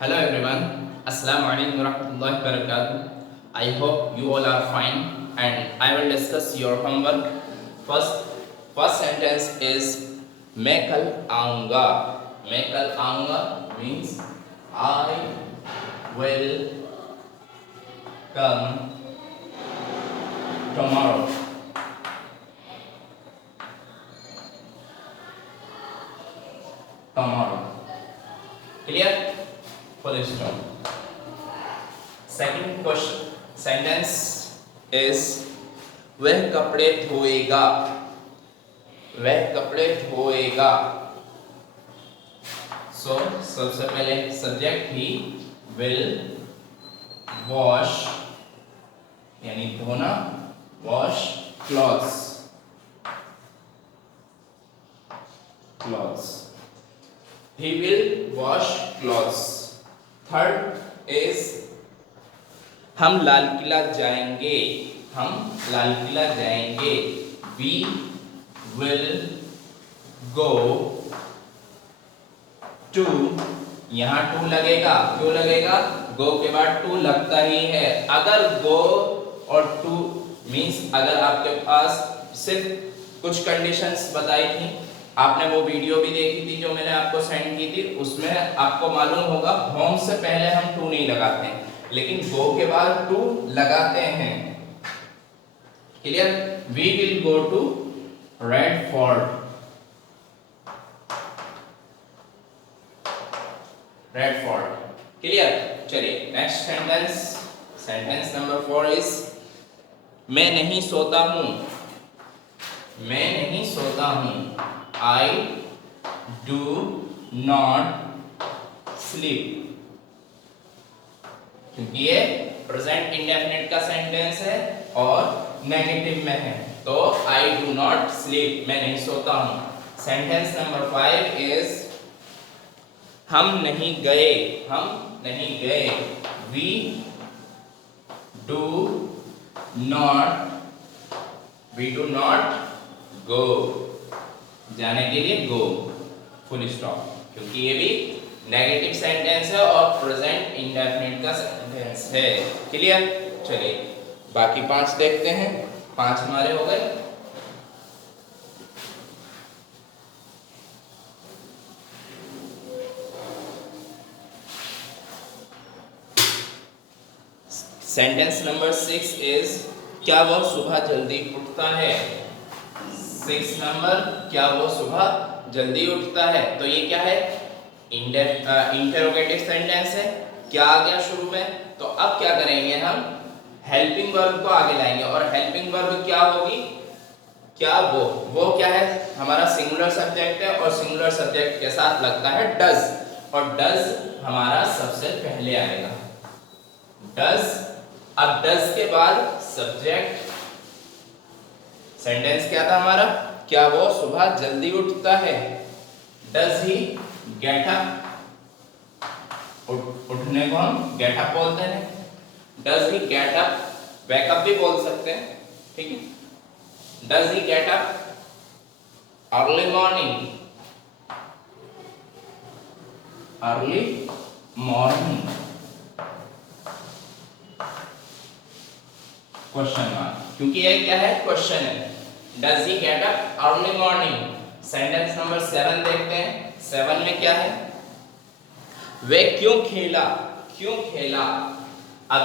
Hello everyone, Assalamu alaikum warahmatullahi wabarakatuh. I hope you all are fine and I will discuss your homework. First, first sentence is मैं कल आऊँगा. मैं कल आऊँगा means I will come tomorrow. Tomorrow. Clear? Full stop. Second question sentence is वह कपड़े धोएगा. वह कपड़े धोएगा. So सबसे पहले सब्जेक्ट ही will wash यानी धोना, wash clothes. He will wash clothes. Third is हम लाल किला जाएंगे. हम लाल किला जाएंगे. We will go to. यहाँ टू लगेगा. क्यों लगेगा? go के बाद टू लगता ही है. अगर go और टू मीन्स अगर आपके पास सिर्फ कुछ कंडीशंस बताई थी, आपने वो वीडियो भी देखी थी जो मैंने आपको सेंड की थी, उसमें आपको मालूम होगा होम से पहले हम टू नहीं लगाते, लेकिन गो के बाद टू लगाते हैं. Clear? We will go to Red Fort. Red Fort. Clear? चलिए next sentence. Sentence number 4 is मैं नहीं सोता हूं. मैं नहीं सोता हूं. I do not sleep. क्योंकि ये प्रेजेंट इंडेफिनिट का सेंटेंस है और नेगेटिव में है, तो I do not sleep. मैं नहीं सोता हूं. सेंटेंस नंबर 5 इज हम नहीं गए. हम नहीं गए. We do not go. जाने के लिए गो. Full stop. क्योंकि ये भी नेगेटिव सेंटेंस है और प्रेजेंट इंडेफिनिट का सेंटेंस है. क्लियर? चलिए बाकी 5 देखते हैं. 5 हमारे हो गए. सेंटेंस नंबर 6 इज क्या वह सुबह जल्दी उठता है. 6 नंबर क्या वो सुबह जल्दी उठता है. तो ये क्या है? इंटरोगेटिव सेंटेंस है. क्या आ गया शुरू में? तो अब क्या करेंगे, हम हेल्पिंग वर्ब को आगे लाएंगे. और हेल्पिंग वर्ब क्या होगी? क्या वो क्या है? हमारा सिंगुलर सब्जेक्ट है और सिंगुलर सब्जेक्ट के साथ लगता है डज, और डज हमारा सबसे पहले आएगा. डज. अब डज के बाद सब्जेक्ट. सेंटेंस क्या था हमारा? क्या वो सुबह जल्दी उठता है. Does he get up. उठने को हम गेट अप बोलते हैं. Does he get up. Wake up भी बोल सकते हैं. ठीक है? Does he get up early morning. Early morning. Question mark. क्योंकि ये क्या है? क्वेश्चन है. Does he get up early morning? Sentence number 7 देखते हैं. 7 में क्या है? वे क्यों खेला. क्यों खेला. अब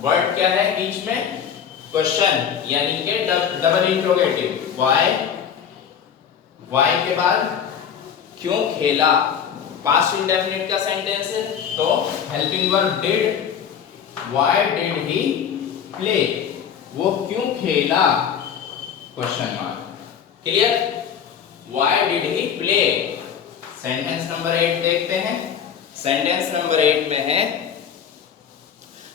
वर्ड क्या है बीच में? क्वेश्चन यानी कि डबल इंट्रोगेटिव. why के बाद क्यों खेला. पास्ट इंडेफिनिट का सेंटेंस है, तो helping verb did. why did he play? वो क्यों खेला. Question mark. Clear? Why did he play? Sentence number 8 देखते हैं. सेंटेंस नंबर 8 में है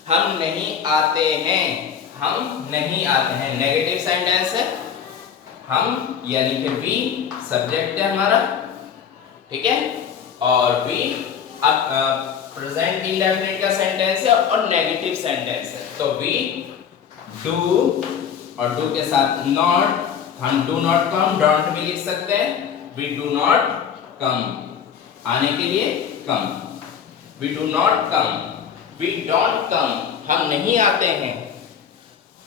हम नहीं आते हैं. हम नहीं आते हैं. नेगेटिव सेंटेंस है. हम यानी कि वी सब्जेक्ट है हमारा. ठीक है? और वी अब प्रेजेंट इंडेफिनिट का सेंटेंस है और नेगेटिव सेंटेंस है. तो वी डू और डू के साथ नॉट. हम डू नॉट कम, डोंट भी लिख सकते हैं. We do not come. आने के लिए come. We do not come, we don't come, हम नहीं आते हैं।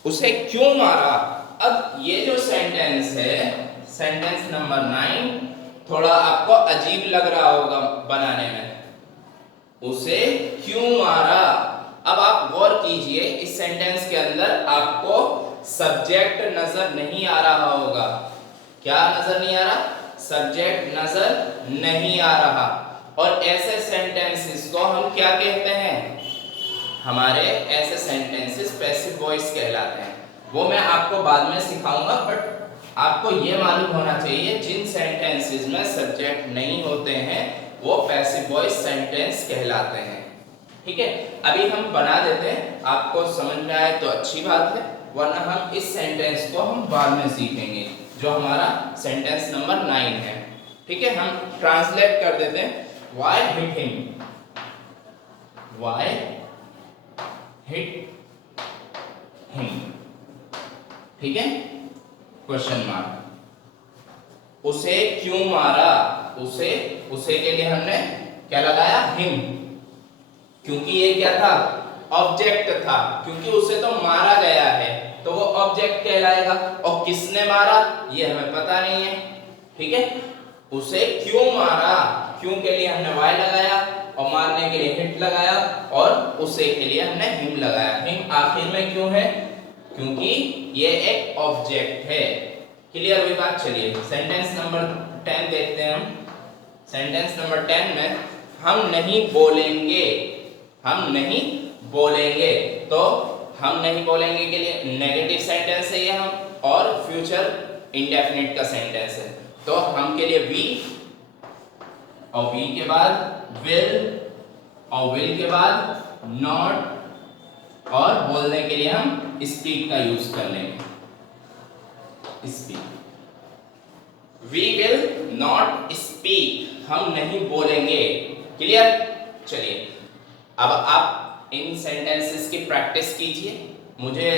उसे क्यों मारा? अब ये जो सेंटेंस है, सेंटेंस नंबर 9, थोड़ा आपको अजीब लग रहा होगा बनाने में। उसे क्यों मारा? अब आप गौर कीजिए, इस सेंटेंस के अंदर आपको सब्जेक्ट नजर नहीं आ रहा होगा। क्या नजर नहीं आ रहा? सब्जेक्ट नजर नहीं आ रहा। और ऐसे सेंटेंसेस को हम क्या कहते हैं? हमारे ऐसे सेंटेंसेस पैसिव वॉइस कहलाते हैं। वो मैं आपको बाद में सिखाऊंगा, बट आपको ये मालूम होना चाहिए जिन सेंटेंसेस में सब्जेक्ट नहीं होते हैं वो पैसिव वॉइस सेंटेंस कहलाते हैं। ठीक है, अभी हम बना देते हैं, आपको समझ में आए तो अच्छी बात है, वरना हम इस सेंटेंस को हम बाद में सीखेंगे, जो हमारा सेंटेंस नंबर 9 है। ठीक है, हम ट्रांसलेट कर देते हैं। Why hit him? Why hit him? ठीक है, क्वेश्चन मार्क। उसे क्यों मारा? उसे के लिए हमने क्या लगाया? हिम, क्योंकि ये क्या था? ऑब्जेक्ट था, क्योंकि उसे तो मारा गया है तो वो ऑब्जेक्ट कहलाएगा। और किसने मारा ये हमें पता नहीं है। ठीक है, उसे क्यों मारा, क्यों के लिए हमने वाई लगाया और मारने के लिए हिट लगाया, और उसे के लिए हमने हिम लगाया। हिम आखिर में क्यों है? क्योंकि ये एक ऑब्जेक्ट है। क्लियर हुई बात? चलिए सेंटेंस नंबर 10 देखते हैं हम। सेंटेंस नंबर 10 में हम नहीं बोलेंगे, हम नहीं बोलेंगे, तो हम नहीं बोलेंगे के लिए नेगेटिव सेंटेंस है ये हम, और फ्यूचर इंडेफिनिट का सेंटेंस है। तो हम के लिए वी, और वी के बाद विल, और विल के बाद नॉट, और बोलने के लिए हम स्पीक का यूज कर लेंगे। Speak, we will not speak, हम नहीं बोलेंगे। क्लियर? चलिए अब आप इन सेंटेंसेस की प्रैक्टिस कीजिए। मुझे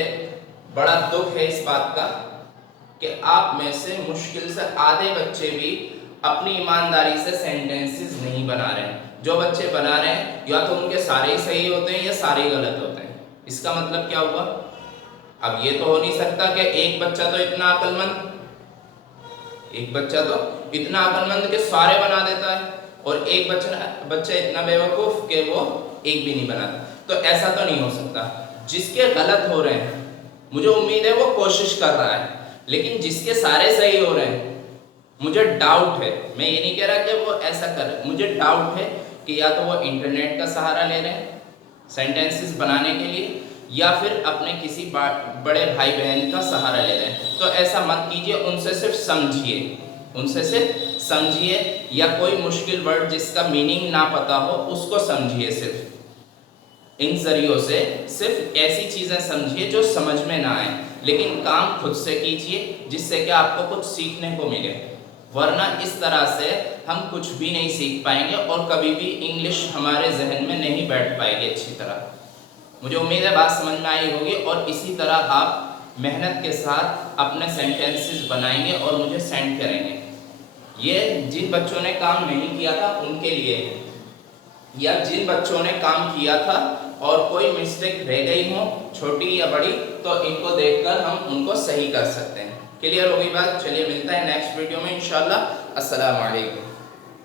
बड़ा दुख है इस बात का कि आप में से मुश्किल से आधे बच्चे भी अपनी ईमानदारी से सेंटेंसेस नहीं बना रहे हैं। जो बच्चे बना रहे हैं या तो उनके सारे ही सही होते हैं या सारे ही गलत होते हैं। इसका मतलब क्या हुआ? अब ये तो हो नहीं सकता कि एक बच्चा तो इतना अक्लमंद के सारे बना देता है, और एक बच्चा इतना बेवकूफ कि वो एक भी नहीं बनाता। तो ऐसा तो नहीं हो सकता। जिसके गलत हो रहे हैं, मुझे उम्मीद है वो कोशिश कर रहा है, लेकिन जिसके सारे सही हो रहे हैं, मुझे डाउट है, मैं ये नहीं कह रहा कि वो ऐसा कर रहे, मुझे डाउट है कि या तो वो इंटरनेट का सहारा ले रहे हैं सेंटेंसेस बनाने के लिए, या फिर अपने किसी बड़े भाई बहन का सहारा ले रहे हैं। तो ऐसा मत कीजिए, उनसे सिर्फ समझिए, या कोई मुश्किल वर्ड जिसका मीनिंग ना पता हो उसको समझिए। सिर्फ इन जरियों से सिर्फ ऐसी चीजें समझिए जो समझ में ना आए, लेकिन काम खुद से कीजिए जिससे कि आपको कुछ सीखने को मिले। वरना इस तरह से हम कुछ भी नहीं सीख पाएंगे और कभी भी इंग्लिश हमारे जहन में नहीं बैठ पाएगी अच्छी तरह। मुझे उम्मीद है बात समझ में आई होगी, और इसी तरह आप मेहनत के साथ अपने सेंटेंसेस बनाएंगे और मुझे सेंड करेंगे। ये जिन बच्चों ने काम नहीं किया था उनके लिए है, या जिन बच्चों ने काम किया था और कोई मिस्टेक रह गई हो छोटी या बड़ी, तो इनको देखकर हम उनको सही कर सकते हैं। क्लियर हो गई बात? चलिए मिलता है नेक्स्ट वीडियो में इंशाल्लाह। अस्सलाम वालेकुम।